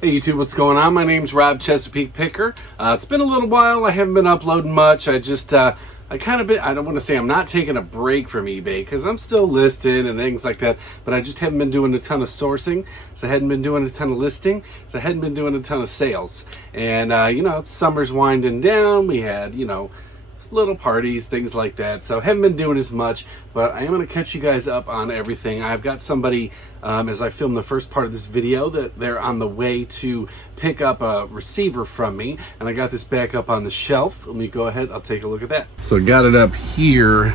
Hey YouTube, what's going on? My name's Rob Chesapeake Picker. It's been a little while. I haven't been uploading much. I don't want to say I'm not taking a break from eBay because I'm still listing and things like that, but I just haven't been doing a ton of sourcing. So I hadn't been doing a ton of listing. So I hadn't been doing a ton of sales. And, summer's winding down. We had, little parties, things like that. So I haven't been doing as much, but I am going to catch you guys up on everything. I've got somebody, as I film the first part of this video, that they're on the way to pick up a receiver from me, and I got this back up on the shelf. Let me go ahead, I'll take a look at that. So I got it up here.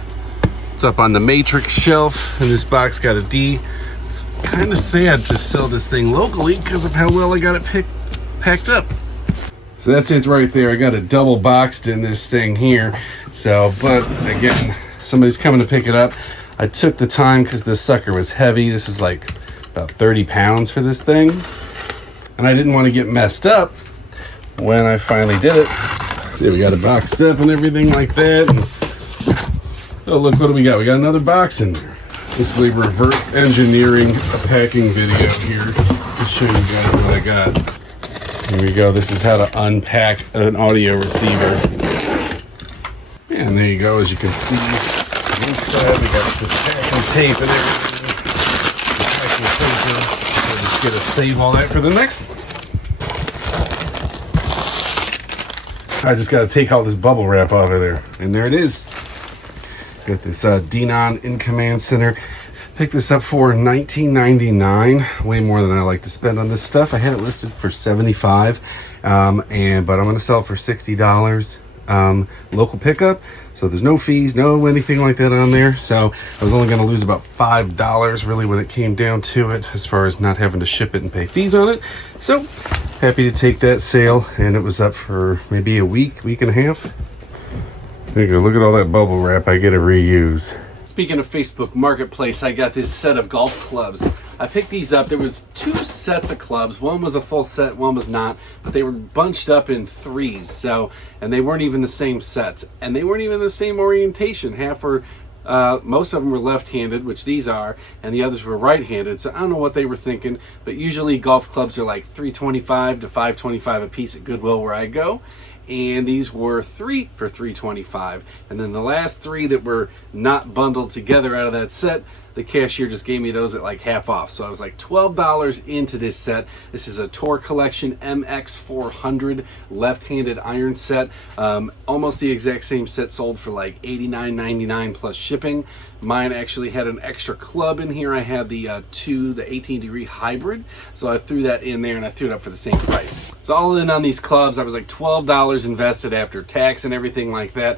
It's up on the matrix shelf, and this box got a D. It's kind of sad to sell this thing locally because of how well I got it packed up. So that's it right there. I got it double boxed in this thing here. So, but again, somebody's coming to pick it up. I took the time because this sucker was heavy. This is like about 30 pounds for this thing. And I didn't want to get messed up when I finally did it. See, we got it boxed up and everything like that. And, oh, look, what do we got? We got another box in there. Basically reverse engineering a packing video here to show you guys what I got. Here we go. This is how to unpack an audio receiver. And there you go. As you can see, inside we got some packing tape and everything. Packing paper. So just gonna save all that for the next one. I just gotta take all this bubble wrap off of there. And there it is. Got this Denon In Command Center. Picked this up for $19.99, way more than I like to spend on this stuff. I had it listed for $75, but I'm going to sell it for $60. Local pickup, so there's no fees, no anything like that on there. So I was only going to lose about $5 really when it came down to it, as far as not having to ship it and pay fees on it. So happy to take that sale, and it was up for maybe a week and a half. There you go. Look at all that bubble wrap I get to reuse. Speaking of Facebook Marketplace, I got this set of golf clubs. I picked these up. There was two sets of clubs. One was a full set, one was not, but they were bunched up in threes. So, and they weren't even the same sets, and they weren't even the same orientation. Most of them were left-handed, which these are, and the others were right-handed. So I don't know what they were thinking, but usually golf clubs are like $325 to $525 a piece at Goodwill where I go. And these were 3 for $325, and then the last 3 that were not bundled together out of that set, the cashier just gave me those at like half off. So I was like $12 into this set. This is a Tour Collection MX400 left-handed iron set. Almost the exact same set sold for like $89.99 plus shipping. Mine actually had an extra club in here. I had the 18-degree hybrid, so I threw that in there and I threw it up for the same price. So all in on these clubs, I was like $12 invested after tax and everything like that.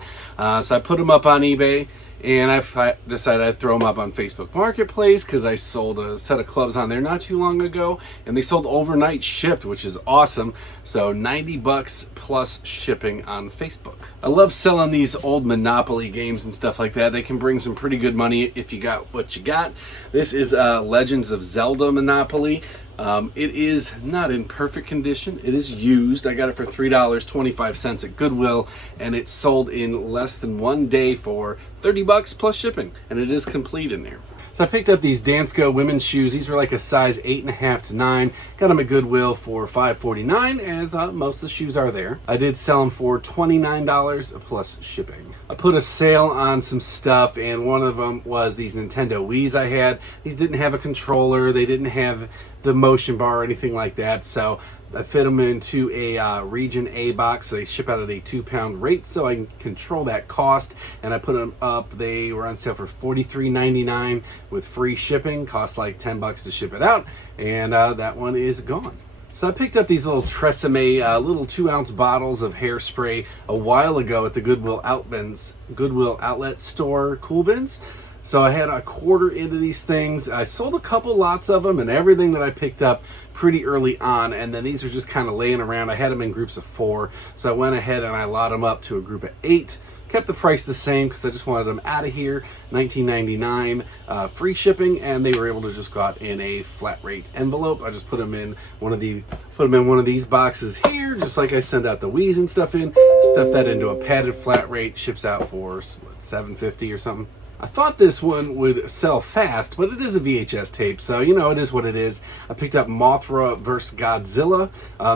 So I put them up on eBay. And I decided I'd throw them up on Facebook Marketplace because I sold a set of clubs on there not too long ago, and they sold overnight shipped, which is awesome. So $90 plus shipping on Facebook. I love selling these old Monopoly games and stuff like that. They can bring some pretty good money if you got what you got. This is Legends of Zelda Monopoly. It is not in perfect condition. It is used. I got it for $3.25 at Goodwill, and it's sold in less than 1 day for $30 plus shipping, and it is complete in there. So I picked up these Dansko women's shoes. These were like a size 8.5 to 9. Got them at Goodwill for $5.49, as most of the shoes are there. I did sell them for $29 plus shipping. I put a sale on some stuff, and one of them was these Nintendo Wiis I had. These didn't have a controller. They didn't have the motion bar or anything like that, so I fit them into a region A box. So they ship out at a 2-pound rate, so I can control that cost. And I put them up. They were on sale for $43.99 with free shipping. Cost like $10 to ship it out, and that one is gone. So I picked up these little Tresemme little 2-ounce bottles of hairspray a while ago at the Goodwill Outlet Store Cool Bins. So I had a quarter into these things. I sold a couple lots of them and everything that I picked up pretty early on, and then these are just kind of laying around. I had them in groups of 4, so I went ahead and I lot them up to a group of 8. Kept the price the same because I just wanted them out of here. $19.99 free shipping, and they were able to just go out in a flat rate envelope. I just put them in one of these boxes here, just like I send out the Wiis and stuff in. Stuff that into a padded flat rate, ships out for what, $7.50 or something. I thought this one would sell fast, but it is a VHS tape, so you know, it is what it is. I picked up Mothra vs. Godzilla.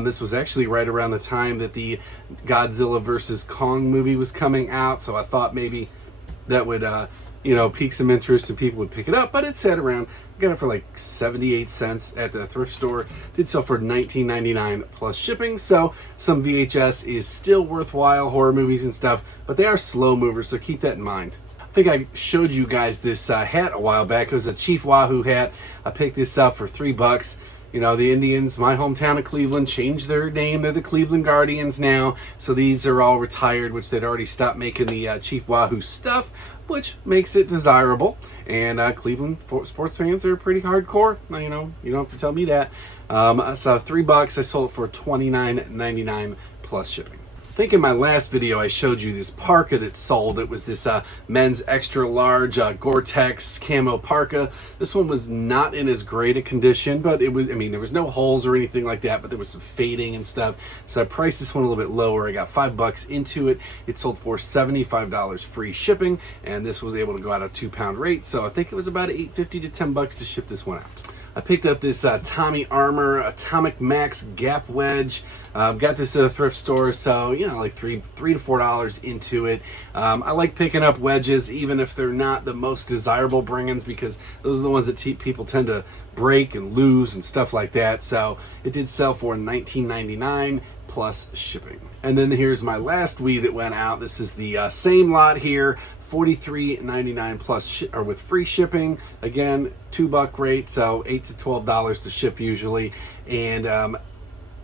This was actually right around the time that the Godzilla vs. Kong movie was coming out, so I thought maybe that would, you know, pique some interest and people would pick it up, but it sat around. Got it for like 78 cents at the thrift store. Did sell for $19.99 plus shipping, so some VHS is still worthwhile, horror movies and stuff, but they are slow movers, so keep that in mind. I think I showed you guys this hat a while back. It was a Chief Wahoo hat. I picked this up for $3. You know, the Indians, my hometown of Cleveland, changed their name. They're the Cleveland Guardians now. So these are all retired, which they'd already stopped making the Chief Wahoo stuff, which makes it desirable. And Cleveland sports fans are pretty hardcore. You know, you don't have to tell me that. So $3. I sold it for $29.99 plus shipping. I think in my last video I showed you this parka that sold. It was this men's extra large Gore-Tex Camo parka. This one was not in as great a condition, but it was, I mean, there was no holes or anything like that, but there was some fading and stuff. So I priced this one a little bit lower. I got $5 into it. It sold for $75 free shipping, and this was able to go out a 2-pound rate. So I think it was about $8.50 to $10 to ship this one out. I picked up this Tommy Armour Atomic Max Gap Wedge. Got this at a thrift store, so you know, like $3 to $4 into it. I like picking up wedges, even if they're not the most desirable bring-ins, because those are the ones that people tend to break and lose and stuff like that. So it did sell for $19.99 plus shipping. And then here's my last Wii that went out. This is the same lot here. $43.99 plus or with free shipping. Again, $2 rate, so $8 to $12 to ship usually. And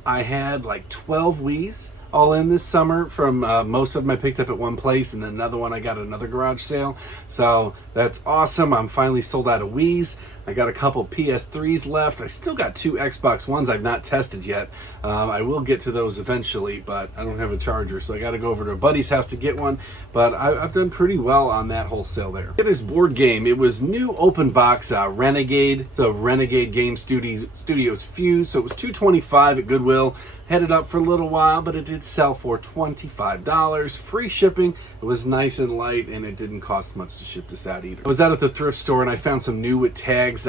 I had like 12 Wiis all in this summer. From most of them I picked up at one place, and then another one I got at another garage sale. So that's awesome. I'm finally sold out of Wiis. I got a couple PS3s left. I still got 2 Xbox Ones I've not tested yet. I will get to those eventually, but I don't have a charger, so I got to go over to a buddy's house to get one. But I've done pretty well on that whole sale there. Get this board game. It was new open box Renegade. It's a Renegade Game Studios Fuse. So it was $2.25 at Goodwill. Had it up for a little while, but it did sell for $25. Free shipping. It was nice and light, and it didn't cost much to ship this out either. I was out at the thrift store, and I found some new with tags,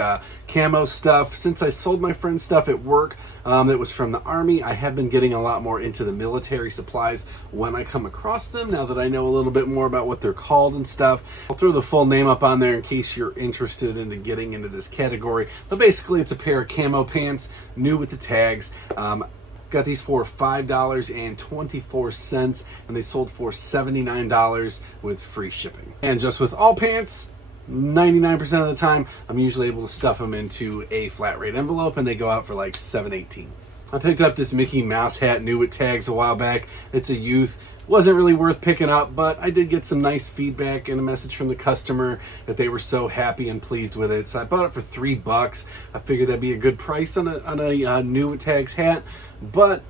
camo stuff. Since I sold my friend's stuff at work that was from the Army, I have been getting a lot more into the military supplies when I come across them, now that I know a little bit more about what they're called and stuff. I'll throw the full name up on there in case you're interested in getting into this category. But basically, it's a pair of camo pants, new with the tags. Got these for $5.24, and they sold for $79 with free shipping. And just with all pants, 99% of the time, I'm usually able to stuff them into a flat rate envelope, and they go out for like $7.18. I picked up this Mickey Mouse hat, new with tags, a while back. It's a youth. Wasn't really worth picking up, but I did get some nice feedback and a message from the customer that they were so happy and pleased with it. So I bought it for $3. I figured that'd be a good price on a new with tags hat, but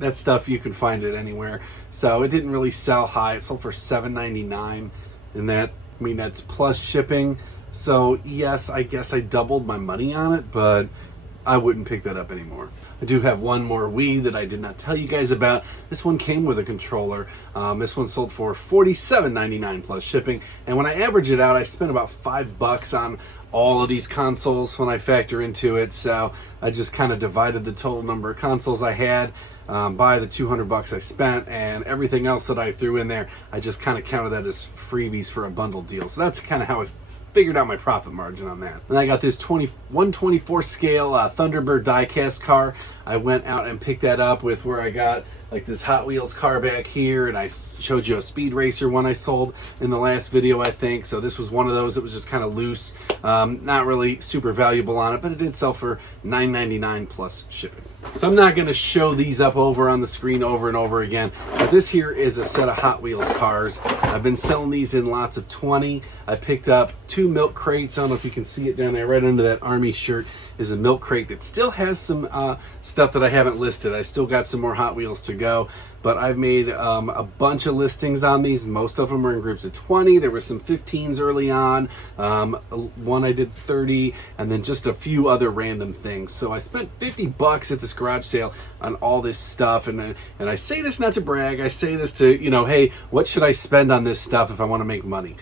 that stuff you can find it anywhere. So it didn't really sell high. It sold for $7.99, and that, I mean, that's plus shipping. So yes, I guess I doubled my money on it, but I wouldn't pick that up anymore. I do have one more Wii that I did not tell you guys about. This one came with a controller. This one sold for $47.99 plus shipping. And when I average it out, I spent about $5 on all of these consoles when I factor into it. So I just kind of divided the total number of consoles I had by the $200 I spent, and everything else that I threw in there, I just kind of counted that as freebies for a bundle deal. So that's kind of how I figured out my profit margin on that. And I got this 124 scale Thunderbird diecast car. I went out and picked that up with where I got like this Hot Wheels car back here, and I showed you a Speed Racer one I sold in the last video, I think. So this was one of those that was just kind of loose, not really super valuable on it, but it did sell for $9.99 plus shipping. So I'm not going to show these up over on the screen over and over again, but this here is a set of Hot Wheels cars. I've been selling these in lots of 20. I picked up 2 milk crates. I don't know if you can see it down there right under that Army shirt is a milk crate that still has some stuff that I haven't listed. I still got some more Hot Wheels to go, but I've made a bunch of listings on these. Most of them are in groups of 20. There were some 15s early on. One I did 30, and then just a few other random things. So I spent $50 at this garage sale on all this stuff, and I say this not to brag. I say this to, you know, hey, what should I spend on this stuff if I want to make money?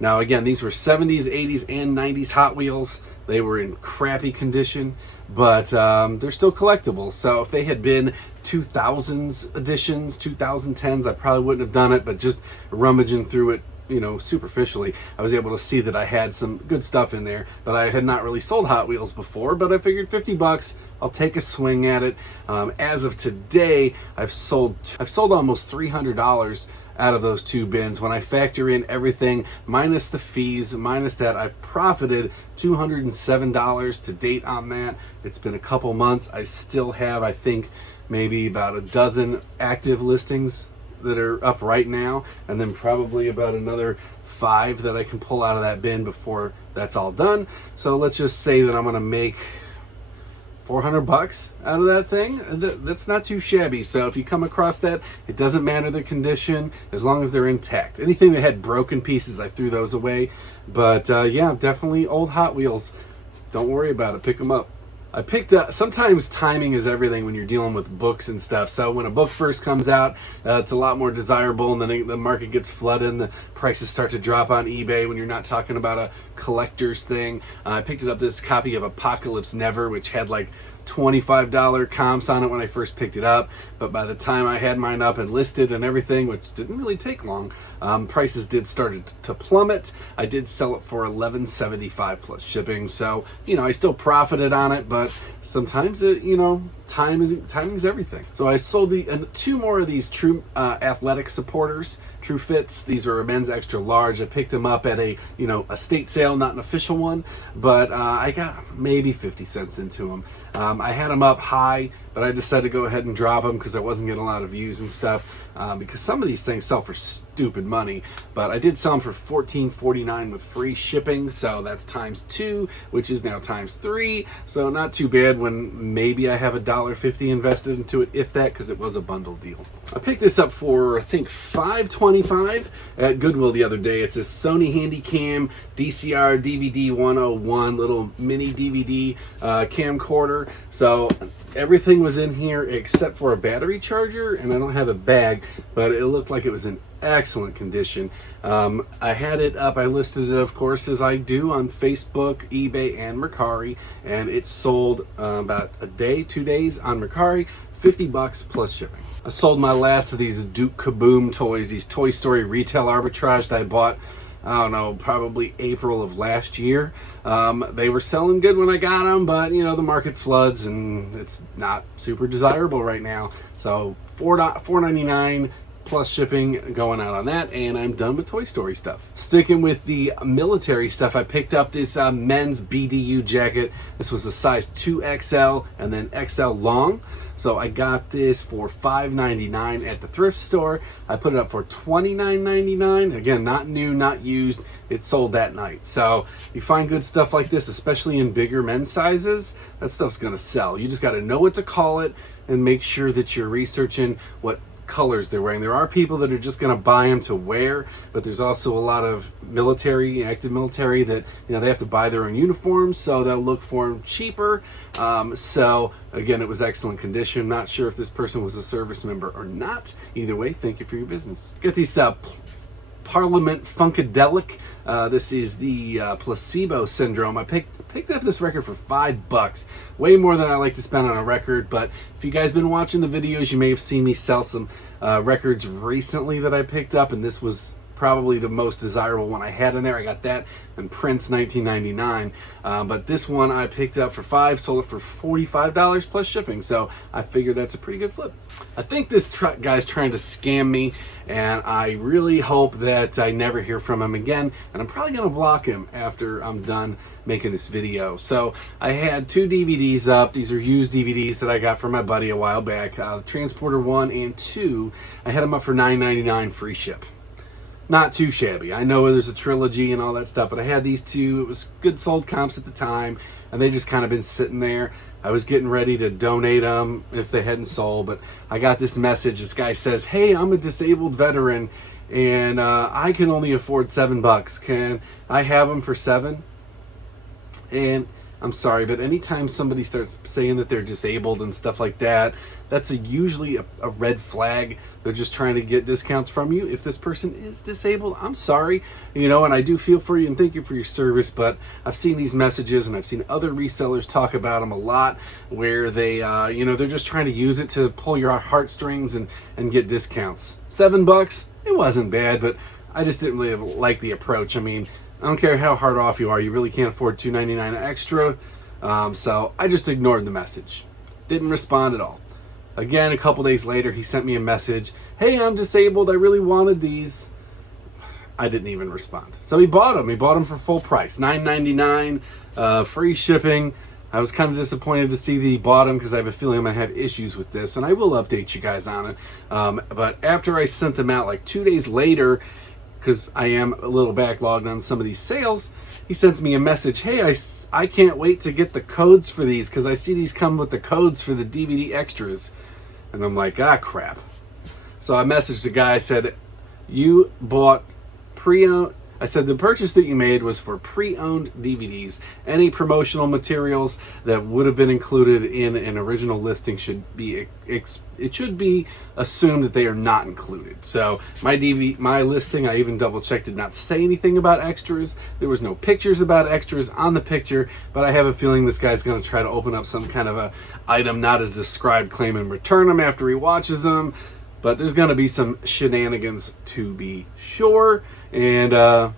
Now again, these were 70s, 80s, and 90s Hot Wheels. They were in crappy condition, but they're still collectible. So if they had been 2000s editions, 2010s, I probably wouldn't have done it, but just rummaging through it, you know, superficially, I was able to see that I had some good stuff in there. But I had not really sold Hot Wheels before, but I figured 50 bucks, I'll take a swing at it. As of today, I've sold almost $300 out of those 2 bins. When I factor in everything minus the fees, minus that, I've profited $207 to date on that. It's been a couple months. I still have, I think, maybe about a dozen active listings that are up right now, and then probably about another 5 that I can pull out of that bin before that's all done. So let's just say that I'm gonna make 400 bucks out of that thing. That's not too shabby. So if you come across that, it doesn't matter the condition as long as they're intact. Anything that had broken pieces, I threw those away. But yeah, definitely old Hot Wheels. Don't worry about it, pick them up. I picked up, sometimes timing is everything when you're dealing with books and stuff. So when a book first comes out, it's a lot more desirable, and then the market gets flooded and the prices start to drop on eBay when you're not talking about a collector's thing. I picked up this copy of Apocalypse Never, which had like $25 comps on it when I first picked it up, but by the time I had mine up and listed and everything, which didn't really take long, prices did start to plummet. I did sell it for $11.75 plus shipping, so you know, I still profited on it, but sometimes you know, timing's everything. So I sold 2 more of these True athletic supporters, True Fits. These are a men's extra large. I picked them up at a estate sale, not an official one, but I got maybe 50 cents into them. I had them up high, but I decided to go ahead and drop them because I wasn't getting a lot of views and stuff, because some of these things sell for stupid money, but I did sell them for $14.49 with free shipping, so that's times 2, which is now times 3, so not too bad when maybe I have $1.50 invested into it, if that, because it was a bundle deal. I picked this up for, I think, $5.25 at Goodwill the other day. It's this Sony Handycam DCR DVD 101 little mini DVD camcorder. So everything was in here except for a battery charger, and I don't have a bag, but it looked like it was in excellent condition. I had it up, I listed it, of course, as I do, on Facebook, eBay, and Mercari, and it sold about a day, 2 days on Mercari, 50 bucks plus shipping. I sold my last of these Duke Kaboom toys, these Toy Story retail arbitrage that I bought, I don't know, probably April of last year. They were selling good when I got them, but you know, the market floods and it's not super desirable right now. So $4.99 plus shipping going out on that, and I'm done with Toy Story stuff. Sticking with the military stuff, I picked up this men's Bdu Jacket. This was a size 2XL and then XL long. So I got this for $5.99 at the thrift store. I put it up for $29.99. Again, not new, not used. It sold that night. So you find good stuff like this, especially in bigger men's sizes, that stuff's gonna sell. You just gotta know what to call it and make sure that you're researching what colors they're wearing. There are people that are just going to buy them to wear, but there's also a lot of military, active military, that they have to buy their own uniforms, so they'll look for them cheaper. So again, it was excellent condition. Not sure if this person was a service member or not. Either way, thank you for your business. Get these Parliament Funkadelic. This is the Placebo Syndrome. I picked up this record for $5. Way more than I like to spend on a record, but if you guys been watching the videos, you may have seen me sell some records recently that I picked up, and this was probably the most desirable one I had in there. I got that in Prince 1999, but this one I picked up for $5, sold it for $45 plus shipping, so I figured that's a pretty good flip. I think this guy's trying to scam me, and I really hope that I never hear from him again, and I'm probably going to block him after I'm done making this video. So I had 2 DVDs up. These are used DVDs that I got from my buddy a while back. Transporter 1 and 2, I had them up for $9.99 free ship. Not too shabby. I know there's a trilogy and all that stuff, but I had these 2. It was good sold comps at the time, and they just kind of been sitting there. I was getting ready to donate them if they hadn't sold, but I got this message. This guy says, "Hey, I'm a disabled veteran, and I can only afford $7. Can I have them for $7?" And I'm sorry, but anytime somebody starts saying that they're disabled and stuff like that, that's usually a red flag. They're just trying to get discounts from you. If this person is disabled, I'm sorry, you know, and I do feel for you and thank you for your service, but I've seen these messages and I've seen other resellers talk about them a lot where they, you know, they're just trying to use it to pull your heartstrings and get discounts. $7, it wasn't bad, but I just didn't really like the approach. I mean, I don't care how hard off you are, you really can't afford $2.99 extra. So I just ignored the message. Didn't respond at all. Again, a couple days later, he sent me a message. Hey, I'm disabled. I really wanted these. I didn't even respond. So he bought them. He bought them for full price, $9.99, free shipping. I was kind of disappointed to see that he bought them because I have a feeling I'm going to have issues with this, and I will update you guys on it. But after I sent them out, like 2 days later, because I am a little backlogged on some of these sales, he sends me a message. Hey, I can't wait to get the codes for these because I see these come with the codes for the DVD extras. And I'm like, ah, crap. So I messaged the guy, I said, you bought pre-owned. I said the purchase that you made was for pre-owned DVDs. Any promotional materials that would have been included in an original listing should be, it should be assumed that they are not included. So my listing, I even double checked, did not say anything about extras. There was no pictures about extras on the picture, but I have a feeling this guy's going to try to open up some kind of a item not as described, claim and return them after he watches them. But there's going to be some shenanigans to be sure. And I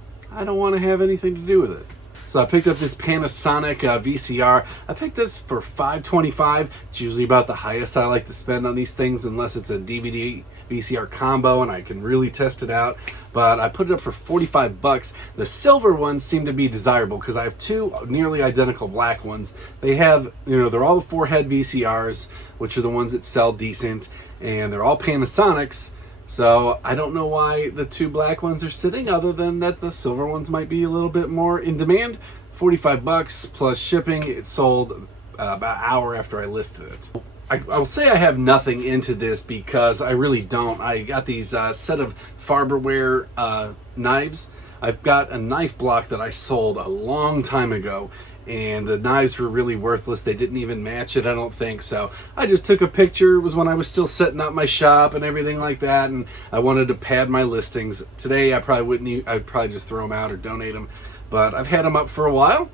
don't want to have anything to do with it. So I picked up this Panasonic VCR. I picked this for $5.25. It's usually about the highest I like to spend on these things unless it's a DVD VCR combo and I can really test it out. But I put it up for $45. The silver ones seem to be desirable because I have two nearly identical black ones. They have, you know, they're all the 4-head VCRs, which are the ones that sell decent, and they're all Panasonics. So I don't know why the two black ones are sitting, other than that the silver ones might be a little bit more in demand. $45 plus shipping. It sold about an hour after I listed it. I will say I have nothing into this because I really don't. I got these set of Farberware knives. I've got a knife block that I sold a long time ago, and the knives were really worthless. They didn't even match it, I don't think. So I just took a picture. It was when I was still setting up my shop and everything like that, and I wanted to pad my listings. Today I probably wouldn't. I'd probably just throw them out or donate them, but I've had them up for a while.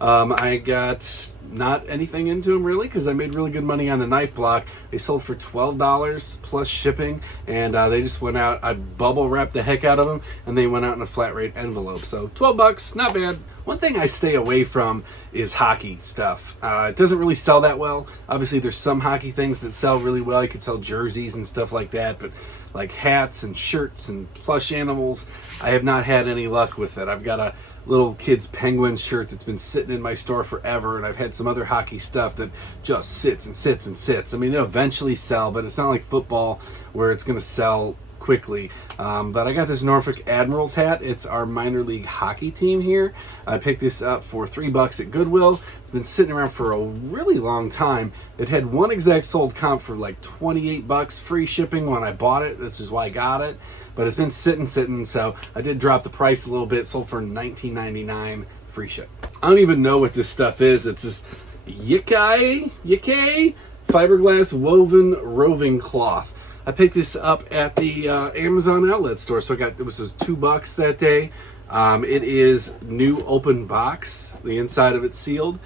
I got not anything into them really because I made really good money on the knife block. They sold for $12 plus shipping, and they just went out. I bubble wrapped the heck out of them, and they went out in a flat rate envelope. So $12, not bad. One thing I stay away from is hockey stuff. It doesn't really sell that well. Obviously, there's some hockey things that sell really well. You could sell jerseys and stuff like that, but like hats and shirts and plush animals, I have not had any luck with it. I've got a little kid's Penguin shirt that's been sitting in my store forever, and I've had some other hockey stuff that just sits and sits and sits. I mean, it'll eventually sell, but it's not like football where it's going to sell quickly. But I got this Norfolk Admirals hat. It's our minor league hockey team here. I picked this up for $3 at Goodwill. It's been sitting around for a really long time. It had one exact sold comp for like $28 free shipping when I bought it. This is why I got it. But it's been sitting, so I did drop the price a little bit. Sold for $19.99 free ship. I don't even know what this stuff is. It's this Mccrae fiberglass woven roving cloth. I picked this up at the Amazon outlet store, so it was just $2 that day. It is new open box. The inside of it's sealed.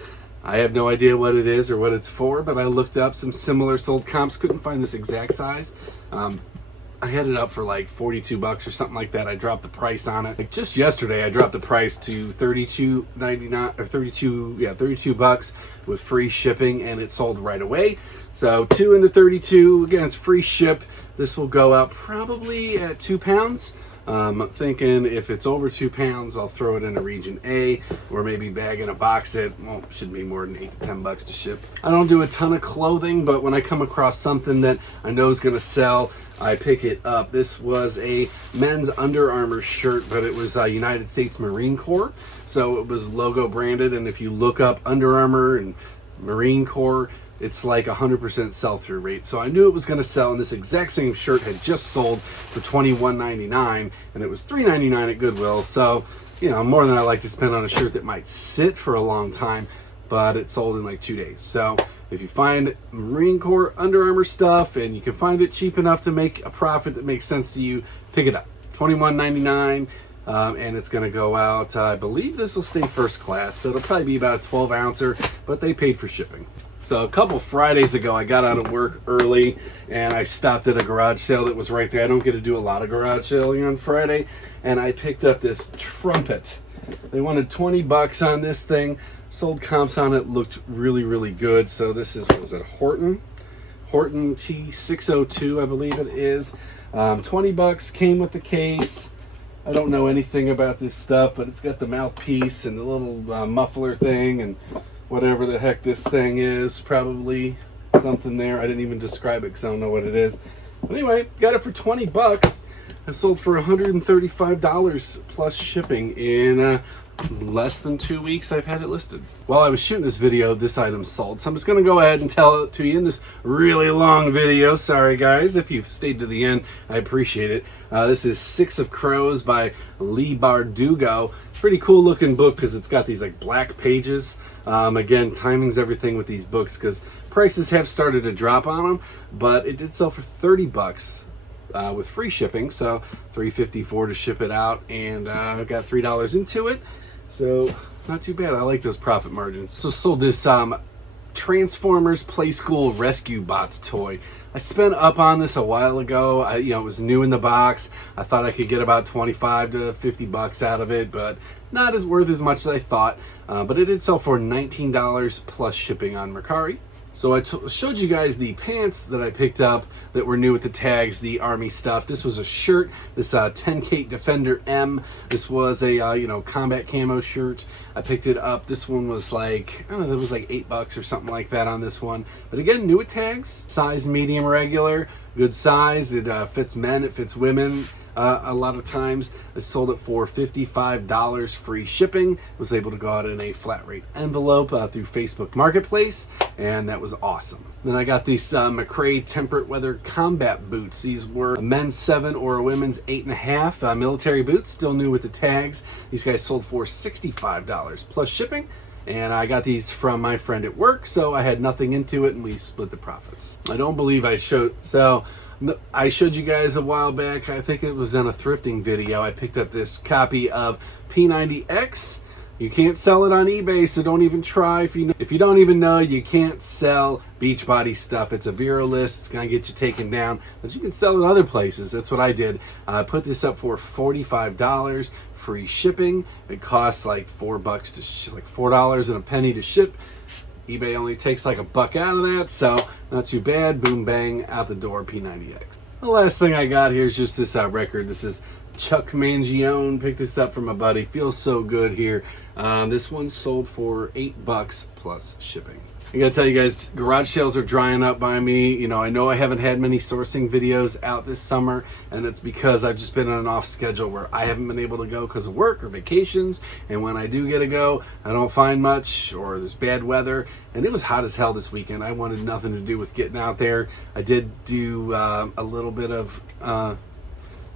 I have no idea what it is or what it's for, but I looked up some similar sold comps. Couldn't find this exact size. I had it up for like $42 or something like that. I dropped the price on it. Like just yesterday, I dropped the price to $32.99 or $32 with free shipping, and it sold right away. So 2 into 32, again, it's free ship. This will go out probably at 2 pounds. I'm thinking if it's over 2 pounds, I'll throw it in a region A, or maybe bag and a box it. Well, should be more than $8 to $10 to ship. I don't do a ton of clothing, but when I come across something that I know is going to sell, I pick it up. This was a men's Under Armour shirt, but it was United States Marine Corps, so it was logo branded. And if you look up Under Armour and Marine Corps, it's like 100% sell-through rate. So I knew it was going to sell, and this exact same shirt had just sold for $21.99, and it was $3.99 at Goodwill. So, you know, more than I like to spend on a shirt that might sit for a long time. but it sold in like 2 days. So if you find Marine Corps Under Armour stuff and you can find it cheap enough to make a profit that makes sense to you, pick it up. $21.99, and it's going to go out. I believe this will stay first class, so it'll probably be about a 12 ouncer, but they paid for shipping. So a couple Fridays ago, I got out of work early and I stopped at a garage sale that was right there. I don't get to do a lot of garage selling on Friday, and I picked up this trumpet. They wanted 20 bucks on this thing. Sold comps on it, looked really, really good. So this is, what was it, Horton T602, I believe it is. 20 bucks, came with the case. I don't know anything about this stuff, but it's got the mouthpiece and the little muffler thing and whatever the heck this thing is, probably something there. I didn't even describe it because I don't know what it is. But anyway, got it for 20 bucks. It sold for $135 plus shipping in less than 2 weeks. I've had it listed. While I was shooting this video, this item sold. So I'm just going to go ahead and tell it to you in this really long video. Sorry guys, if you've stayed to the end, I appreciate it. This is Six of Crows by Leigh Bardugo. Pretty cool looking book because it's got these like black pages. Again, timing's everything with these books because prices have started to drop on them, but it did sell for 30 bucks. With free shipping, so $3.54 to ship it out, and I got $3 into it, so not too bad. I like those profit margins. So sold this Transformers Play School Rescue Bots toy. I spent up on this a while ago. It was new in the box. I thought I could get about 25 to 50 bucks out of it, but not as worth as much as I thought. But it did sell for $19 plus shipping on Mercari. So I showed you guys the pants that I picked up that were new with the tags, the Army stuff. This was a shirt, this 10K Defender M. This was a combat camo shirt. I picked it up. This one was like, I don't know, it was like $8 or something like that on this one. But again, new with tags, size medium regular, good size. It fits men, it fits women. A lot of times. I sold it for $55 free shipping. Was able to go out in a flat rate envelope through Facebook Marketplace, and that was awesome. Then I got these Mccrae temperate weather combat boots. These were a men's 7 or a women's 8.5 military boots, still new with the tags. These guys sold for $65 plus shipping. And I got these from my friend at work, so I had nothing into it and we split the profits. I don't believe I showed you guys a while back, I think it was in a thrifting video, I picked up this copy of P90X. You can't sell it on eBay, so don't even try. If you don't even know, you can't sell Beachbody stuff. It's a Vero list. It's going to get you taken down, but you can sell it other places. That's what I did. I put this up for $45 free shipping. It costs like $4 to ship, like $4 and a penny to ship. eBay only takes like $1 out of that, so not too bad. Boom, bang, out the door, P90X. The last thing I got here is just this record. This is Chuck Mangione. Picked this up from a buddy. Feels so good here. This one sold for $8 plus shipping. I gotta tell you guys, garage sales are drying up by me. I know I haven't had many sourcing videos out this summer, and it's because I've just been on an off schedule where I haven't been able to go because of work or vacations. And when I do get to go, I don't find much, or there's bad weather. And it was hot as hell this weekend. I wanted nothing to do with getting out there. I did do a little bit of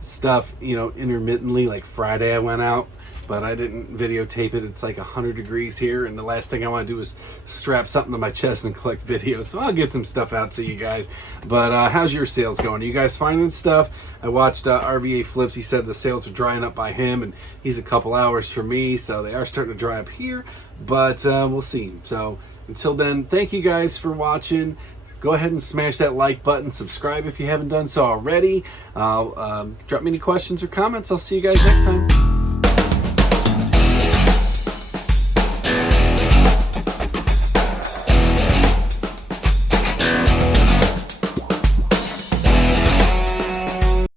stuff, intermittently. Like Friday I went out, but I didn't videotape it. It's like 100 degrees here, and the last thing I want to do is strap something to my chest and collect videos. So I'll get some stuff out to you guys. But how's your sales going? Are you guys finding stuff? I watched RVA Flips. He said the sales are drying up by him, and he's a couple hours from me, so they are starting to dry up here. But we'll see. So until then, thank you guys for watching. Go ahead and smash that like button. Subscribe if you haven't done so already. Drop me any questions or comments. I'll see you guys next time.